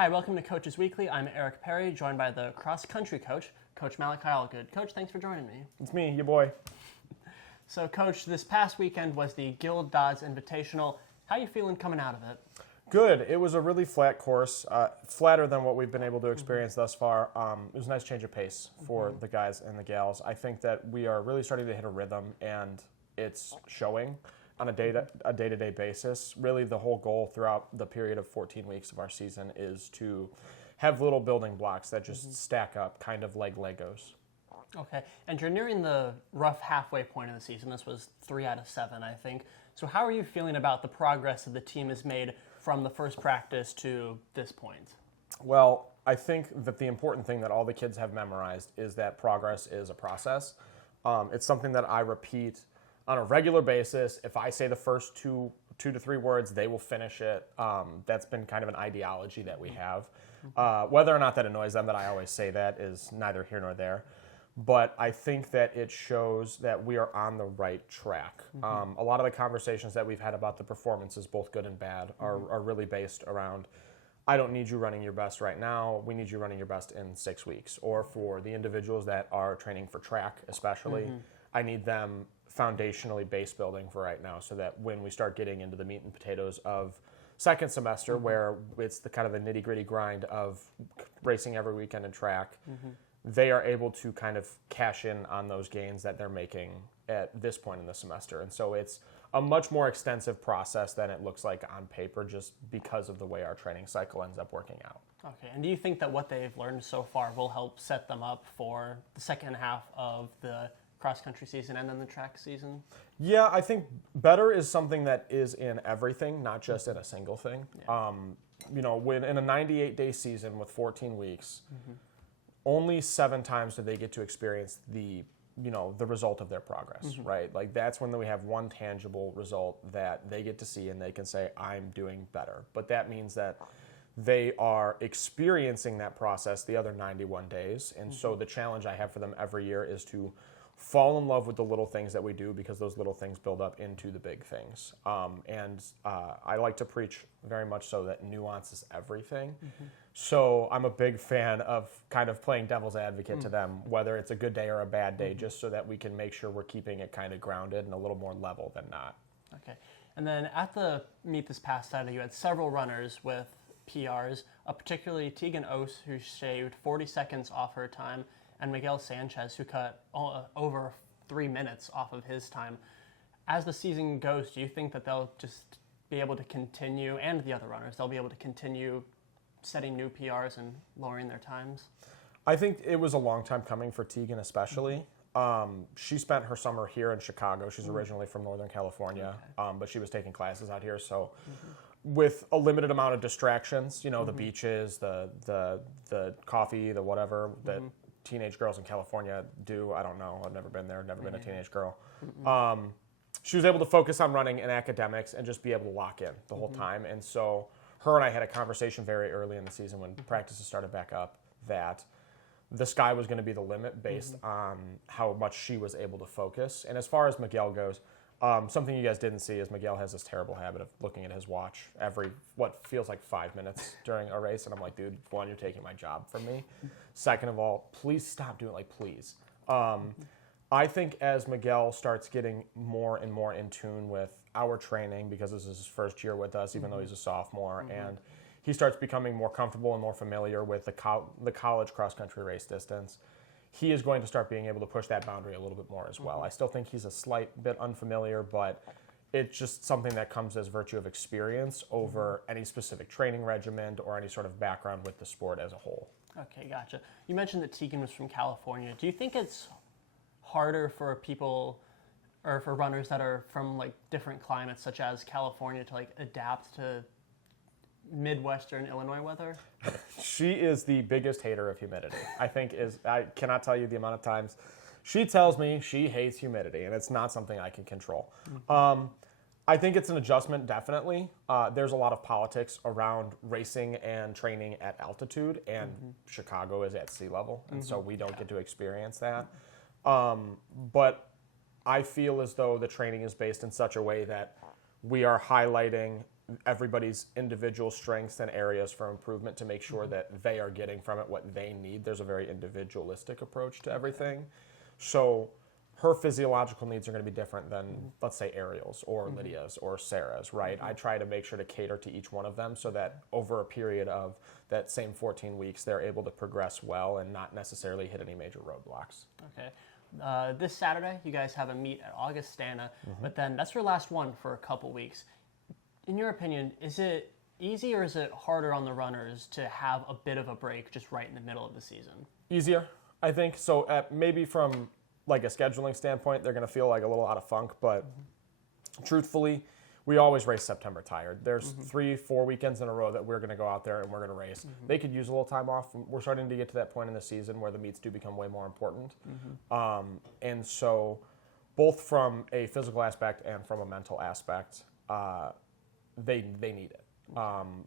Hi, welcome to Coach's Weekly. I'm Eric Perry, joined by the cross-country coach, Coach Allgood. Coach, thanks for joining me. It's me, your boy. So, Coach, this past weekend was the Guild Dodds Invitational. How are you feeling coming out of it? Good. It was a really flat course, flatter than what we've been able to experience thus far. It was a nice change of pace for the guys and the gals. I think that we are really starting to hit a rhythm, and it's showing on a day-to-day basis. Really, the whole goal throughout the period of 14 weeks of our season is to have little building blocks that just stack up, kind of like Legos. Okay, and you're nearing the rough halfway point of the season. This was 3 out of 7, I think. So how are you feeling about the progress that the team has made from the first practice to this point? Well, I think that the important thing that all the kids have memorized is that progress is a process. It's something that I repeat on a regular basis. If I say the first two to three words, they will finish it. That's been kind of an ideology that we have. Whether or not that annoys them that I always say that is neither here nor there. But I think that it shows that we are on the right track. A lot of the conversations that we've had about the performances, both good and bad, are really based around, I don't need you running your best right now. We need you running your best in 6 weeks. Or for the individuals that are training for track especially, I need them foundationally base building for right now so that when we start getting into the meat and potatoes of second semester, where it's the kind of the nitty-gritty grind of racing every weekend in track, they are able to kind of cash in on those gains that they're making at this point in the semester. And so it's a much more extensive process than it looks like on paper, just because of the way our training cycle ends up working out. Okay, and do you think that what they've learned so far will help set them up for the second half of the cross-country season and then the track season? Yeah, I think better is something that is in everything, not just in a single thing. Yeah. When in a 98-day season with 14 weeks, only 7 times do they get to experience the result of their progress, right? Like that's when we have one tangible result that they get to see and they can say, I'm doing better. But that means that they are experiencing that process the other 91 days. And so the challenge I have for them every year is to fall in love with the little things that we do, because those little things build up into the big things. I like to preach very much so that nuance is everything. So I'm a big fan of kind of playing devil's advocate to them, whether it's a good day or a bad day, just so that we can make sure we're keeping it kind of grounded and a little more level than not. Okay. And then at the meet this past Saturday, you had several runners with PRs, particularly Tegan Ose, who shaved 40 seconds off her time, and Miguel Sanchez, who cut over 3 minutes off of his time. As the season goes, do you think that they'll just be able to continue, and the other runners, they'll be able to continue setting new PRs and lowering their times? I think it was a long time coming for Tegan especially. She spent her summer here in Chicago. She's originally from Northern California, but she was taking classes out here. So with a limited amount of distractions, the beaches, the coffee, the whatever that teenage girls in California do. I don't know. I've never been there. Never been a teenage girl. She was able to focus on running and academics and just be able to lock in the whole time. And so her and I had a conversation very early in the season when practices started back up that the sky was going to be the limit based on how much she was able to focus. And as far as Miguel goes, something you guys didn't see is Miguel has this terrible habit of looking at his watch every, what feels like 5 minutes during a race. And I'm like, dude, one, you're taking my job from me. Second of all, please stop doing it. Like, please. I think as Miguel starts getting more and more in tune with our training, because this is his first year with us, even though he's a sophomore, and he starts becoming more comfortable and more familiar with the college cross-country race distance, he is going to start being able to push that boundary a little bit more as well. I still think he's a slight bit unfamiliar, but it's just something that comes as virtue of experience over any specific training regimen or any sort of background with the sport as a whole. Okay, gotcha. You mentioned that Tegan was from California. Do you think it's harder for people or for runners that are from like different climates such as California to like adapt to Midwestern Illinois weather? She is the biggest hater of humidity. I cannot tell you the amount of times she tells me she hates humidity, and it's not something I can control. I think it's an adjustment, definitely. There's a lot of politics around racing and training at altitude, and Chicago is at sea level, and so we don't get to experience that. But I feel as though the training is based in such a way that we are highlighting everybody's individual strengths and areas for improvement to make sure that they are getting from it what they need. There's a very individualistic approach to everything. So her physiological needs are going to be different than, let's say, Ariel's or Lydia's or Sarah's, right? I try to make sure to cater to each one of them so that over a period of that same 14 weeks, they're able to progress well and not necessarily hit any major roadblocks. Okay. This Saturday, you guys have a meet at Augustana, but then that's your last one for a couple weeks. In your opinion, is it easy or is it harder on the runners to have a bit of a break just right in the middle of the season? Easier, I think. So maybe from like a scheduling standpoint, they're going to feel like a little out of funk, but truthfully, we always race September tired. There's 3-4 weekends in a row that we're going to go out there and we're going to race. They could use a little time off. We're starting to get to that point in the season where the meets do become way more important. And so both from a physical aspect and from a mental aspect, they need it.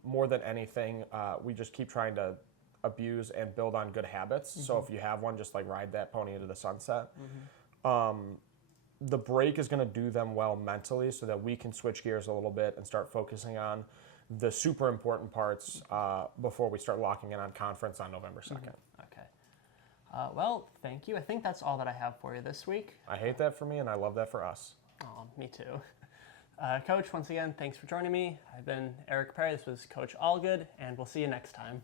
More than anything, we just keep trying to abuse and build on good habits. So if you have one, just like ride that pony into the sunset. The break is going to do them well mentally so that we can switch gears a little bit and start focusing on the super important parts before we start locking in on conference on November 2nd. Okay. Well, thank you. I think that's all that I have for you this week. I hate that for me, and I love that for us. Oh, me too. Coach, once again, thanks for joining me. I've been Eric Perry. This was Coach Allgood, and we'll see you next time.